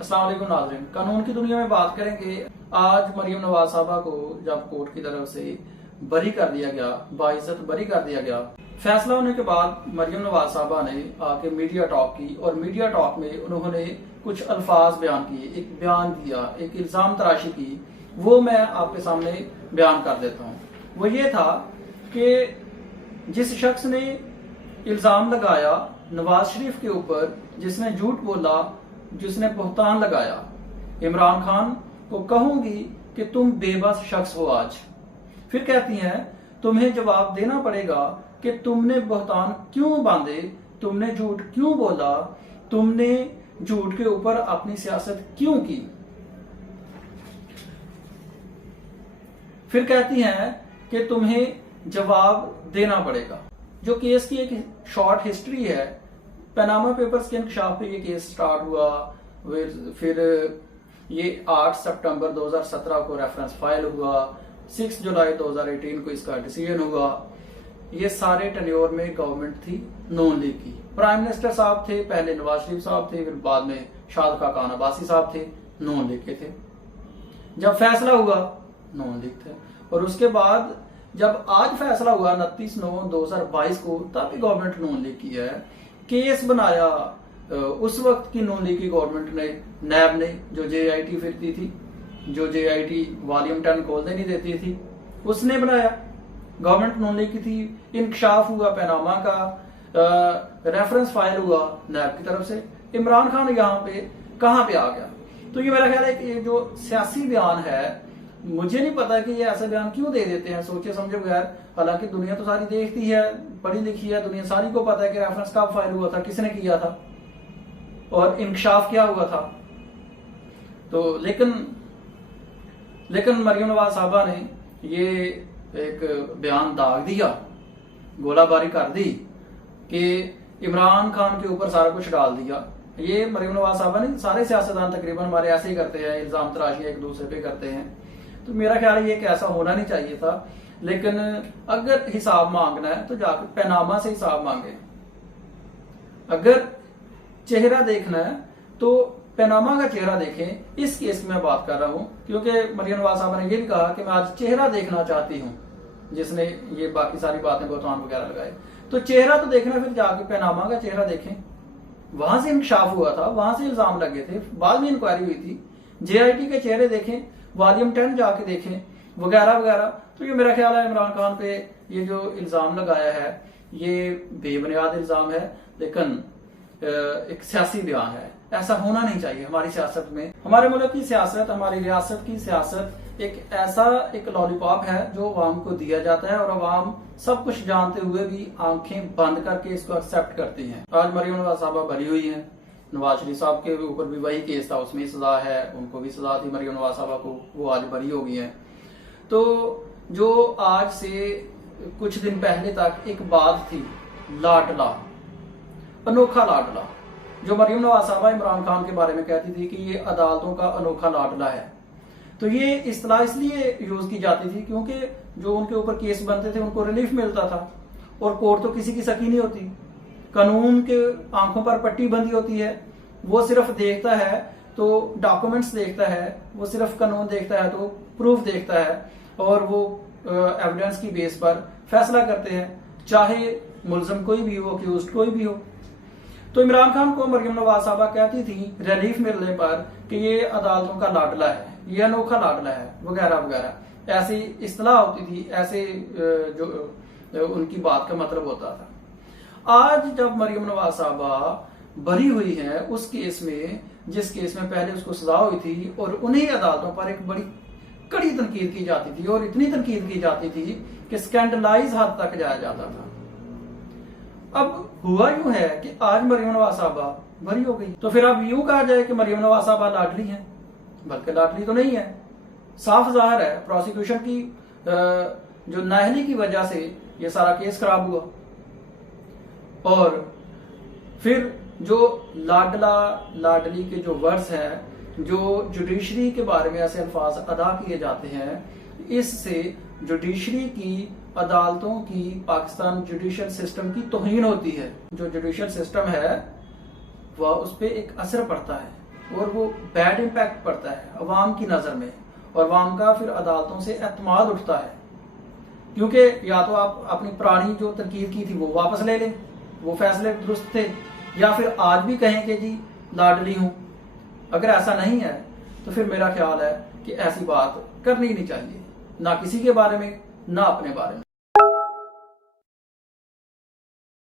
अस्सलाम वालेकुम नाज़रीन, कानून की दुनिया में बात करेंगे। आज मरियम नवाज साहबा को जब कोर्ट की तरफ से बरी कर दिया गया, बाइज्जत बरी कर दिया गया, फैसला होने के बाद मरियम नवाज साहबा ने आके मीडिया टॉक की और मीडिया टॉक में उन्होंने कुछ अल्फाज बयान किए, एक बयान दिया, एक इल्जाम तराशी की। वो मैं आपके सामने बयान कर देता हूँ। वो ये था कि जिस शख्स ने इल्जाम लगाया नवाज शरीफ के ऊपर, जिसने झूठ बोला, जिसने बुहतान लगाया, इमरान खान को कहूंगी कि तुम बेबस शख्स हो आज। फिर कहती हैं तुम्हें जवाब देना पड़ेगा कि तुमने बुहतान क्यों बांधे, तुमने झूठ क्यों बोला, तुमने झूठ के ऊपर अपनी सियासत क्यों की। फिर कहती हैं कि तुम्हें जवाब देना पड़ेगा। जो केस की एक शॉर्ट हिस्ट्री है, पनामा पेपर्स के इंकशाफ पे ये केस स्टार्ट हुआ। फिर ये 8 सितंबर 2017 को रेफरेंस फाइल हुआ, 6 जुलाई 2018 को इसका डिसीजन हुआ। ये सारे टेन्योर में गवर्नमेंट थी नून लीग की। प्राइम मिनिस्टर साहब थे, पहले नवाज शरीफ साहब थे, फिर बाद में शाद खान अब्बासी साहब थे, नून लीग के थे। जब फैसला हुआ नून लीग थे, और उसके बाद जब आज फैसला हुआ 29/9/2022 को, तब भी गवर्नमेंट नून लीग की है। केस बनाया उस वक्त की नून लीग की गवर्नमेंट ने, नैब ने, जो JIT फिरती थी, जो JIT वॉल्यूम 10 खोलने नहीं देती थी, उसने बनाया। गवर्नमेंट नून लीग की थी। इंकशाफ हुआ पनामा का, रेफरेंस फाइल हुआ नैब की तरफ से। इमरान खान यहाँ पे कहाँ पे आ गया? तो ये मेरा ख्याल है कि ये जो सियासी बयान है, मुझे नहीं पता कि ये ऐसे बयान क्यों दे देते हैं सोचे समझे बगैर। हालांकि दुनिया तो सारी देखती है, पढ़ी लिखी है, दुनिया सारी को पता है कि रेफरेंस कब फाइल हुआ था, किसने किया था और इंकशाफ क्या हुआ था। तो लेकिन मरियम नवाज साहबा ने ये एक बयान दाग दिया, गोलाबारी कर दी कि इमरान खान के ऊपर सारा कुछ डाल दिया। ये मरियम नवाज साहबा ने, सारे सियासतदान तकरीबन हमारे ऐसे ही करते हैं, इल्जाम तराशी एक दूसरे पे करते हैं। तो मेरा ख्याल है ये कि ऐसा होना नहीं चाहिए था। लेकिन अगर हिसाब मांगना है तो जाकर पनामा से हिसाब मांगे। अगर चेहरा देखना है तो पनामा का चेहरा देखें। इस केस में मैं बात कर रहा हूं क्योंकि मरियम नवाज साहब ने ये भी कहा कि मैं आज चेहरा देखना चाहती हूं, जिसने ये बाकी सारी बातें बुहतान वगैरह लगाए। तो चेहरा तो देखना, फिर जाके पनामा का चेहरा देखें। वहां से इंकशाफ हुआ था, वहां से इल्जाम लगे थे, बाद में इंक्वायरी हुई थी। JIT के चेहरे देखें, वॉल्यूम 10 जाके देखें, वगैरह वगैरह। तो ये मेरा ख्याल है इमरान खान पे ये जो इल्जाम लगाया है ये बेबुनियाद इल्जाम है, लेकिन एक सियासी बयान है। ऐसा होना नहीं चाहिए हमारी सियासत में। हमारे मुल्क की सियासत, हमारी रियासत की सियासत एक ऐसा एक लॉलीपॉप है जो अवाम को दिया जाता है और अवाम सब कुछ जानते हुए भी आंखें बंद करके इसको एक्सेप्ट करती हैं। आज मरियम नवाज साहबा भरी हुई हैं। नवाज शरीफ साहब के ऊपर भी वही केस था, उसमें सजा है, उनको भी सजा थी मरियम नवाज साहबा को, वो आज बरी हो गई हैं। तो जो आज से कुछ दिन पहले तक एक बात थी, लाडला, अनोखा लाडला, जो मरियम नवाज साहबा इमरान खान के बारे में कहती थी कि ये अदालतों का अनोखा लाडला है। तो ये इस्तेलाह इसलिए यूज की जाती थी क्योंकि जो उनके ऊपर केस बनते थे उनको रिलीफ मिलता था, और कोर्ट तो किसी की सकी नहीं होती। कानून के आंखों पर पट्टी बंधी होती है, वो सिर्फ देखता है तो डॉक्यूमेंट्स देखता है, वो सिर्फ कानून देखता है तो प्रूफ देखता है, और वो एविडेंस की बेस पर फैसला करते हैं, चाहे मुलजम कोई भी हो, अक्यूज्ड कोई भी हो। तो इमरान खान को मरियम नवाज साहबा कहती थी रिलीफ मिलने पर कि ये अदालतों का लाडला है, ये अनोखा लाडला है, वगैरह वगैरह, ऐसी इस्तेलाह होती थी, ऐसे जो उनकी बात का मतलब होता था। आज जब मरियम नवाज साहबा बरी हुई है उस केस में, जिस केस में पहले उसको सजा हुई थी, और उन्हीं अदालतों पर एक बड़ी कड़ी तनकीद की जाती थी, और इतनी तनकीद की जाती थी कि स्कैंडलाइज हद तक जाया जाता था। अब हुआ यूं है कि आज मरियम नवाज साहबा बरी हो गई, तो फिर अब यूं कहा जाए कि मरियम नवाज साहबा लाडली है, बल्कि लाडली तो नहीं है। साफ जाहिर है प्रोसिक्यूशन की जो नाअहली की वजह से ये सारा केस खराब हुआ। और फिर जो लाडला लाडली के जो वर्ड्स हैं, जो जुडिशरी के बारे में ऐसे अल्फाज अदा किए जाते हैं, इससे जुडिशरी की, अदालतों की, पाकिस्तान जुडिशियल सिस्टम की तौहीन होती है। जो जुडिशियल सिस्टम है वह उस पर एक असर पड़ता है। और वो बैड इम्पैक्ट पड़ता है अवाम की नज़र में, और अवाम का फिर अदालतों से एतमाद उठता है। क्योंकि या तो आप अपनी पुरानी जो तरकीब की थी वो वापस ले लें, वो फैसले दुरुस्त थे, या फिर आज भी कहें कि जी लाडली हूं। अगर ऐसा नहीं है तो फिर मेरा ख्याल है कि ऐसी बात करनी नहीं चाहिए, ना किसी के बारे में, ना अपने बारे में।